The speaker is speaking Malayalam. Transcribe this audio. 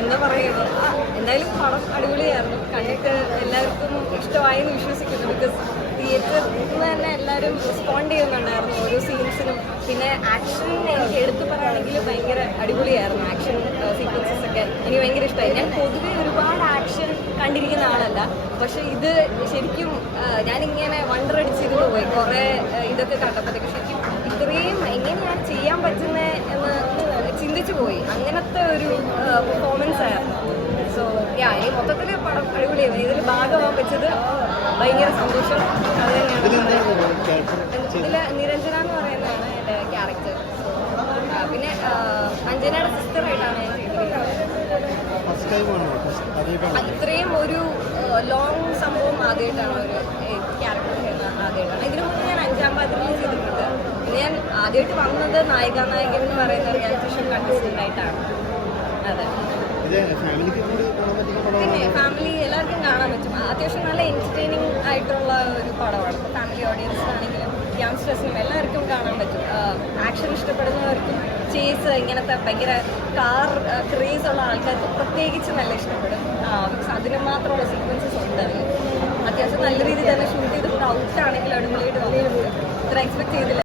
എന്താ പറയുക, എന്തായാലും പടം അടിപൊളിയായിരുന്നു. കണ്ടിട്ട് എല്ലാവർക്കും ഇഷ്ടമായെന്ന് വിശ്വസിക്കുന്നു. ബിക്കോസ് തിയേറ്ററിൽ നിന്ന് തന്നെ എല്ലാവരും റെസ്പോണ്ട് ചെയ്യുന്നുണ്ടായിരുന്നു ഓരോ സീൻസിനും. പിന്നെ ആക്ഷൻ എനിക്ക് എടുത്തു പറയുകയാണെങ്കിൽ ഭയങ്കര അടിപൊളിയായിരുന്നു. ആക്ഷൻ സീക്വൻസസ് ഒക്കെ എനിക്ക് ഭയങ്കര ഇഷ്ടമായി. ഞാൻ പൊതുവെ ഒരുപാട് ആക്ഷൻ കണ്ടിരിക്കുന്ന ആളല്ല, പക്ഷെ ഇത് ശരിക്കും ഞാനിങ്ങനെ വണ്ടർ അടിച്ചിരുന്നു പോയി കുറേ ഇതൊക്കെ കണ്ടപ്പോഴത്തേക്ക്. ശരിക്കും ഇത്രയും എങ്ങനെയാണ് ചെയ്യാൻ പറ്റുന്നത് എന്ന് ചിന്തിച്ചു പോയി. അങ്ങനത്തെ ഒരു പെർഫോമൻസ് ആയിരുന്നു. സോ ഈ മൊത്തത്തിൽ പടം അടിപൊളിയായിരുന്നു. ഇതിൽ ഭാഗമാകാൻ പറ്റത് ഭയങ്കര സന്തോഷം. അത് തന്നെയാണ്. ഇതിൽ നിരഞ്ജന എന്ന് പറയുന്നതാണ് എൻ്റെ ക്യാരക്ടർ. പിന്നെ അഞ്ജനയുടെ സിസ്റ്ററായിട്ടാണ് ഞാൻ ചെയ്തിരിക്കുന്നത്. ഇത്രയും ഒരു ലോങ് സംഭവം ആദ്യമായിട്ടാണ് ഒരു ക്യാരക്ടർ ചെയ്യുന്നത്. ആദ്യമായിട്ടാണ്. ഇതിനു മുന്നേ ഞാൻ 5ാം പാത്രത്തിൽ ചെയ്തിട്ടുണ്ട്. പിന്നെ ഞാൻ ആദ്യമായിട്ട് വന്നത് നായികൻ എന്ന് പറയുന്ന റിയാലിറ്റി ഷോ കണ്ടസ്റ്റൻ്റ് ആയിട്ടാണ്. അതെ, പിന്നെ ഫാമിലി എല്ലാവർക്കും കാണാൻ പറ്റും. അത്യാവശ്യം നല്ല എൻ്റർടൈനിങ് ആയിട്ടുള്ള ഒരു പടമാണ്. ഫാമിലി ഓഡിയൻസിനാണെങ്കിലും യങ്സ്റ്റേഴ്സിനും എല്ലാവർക്കും കാണാൻ പറ്റും. ആക്ഷൻ ഇഷ്ടപ്പെടുന്നവർക്കും ചേസ് ഇങ്ങനത്തെ ഭയങ്കര കാർ ക്രേസ് ഉള്ള ആൾക്കാർക്ക് പ്രത്യേകിച്ച് നല്ല ഇഷ്ടപ്പെടും. അതിന് മാത്രമുള്ള സീക്വൻസസ് ഉണ്ട്. അത്യാവശ്യം നല്ല രീതിയിൽ തന്നെ ഷൂട്ട് ചെയ്ത് ഔട്ടാണെങ്കിൽ അടിപൊളിയായിട്ട് വന്നിട്ടുണ്ട്. ഇത്ര എക്സ്പെക്ട് ചെയ്തില്ല.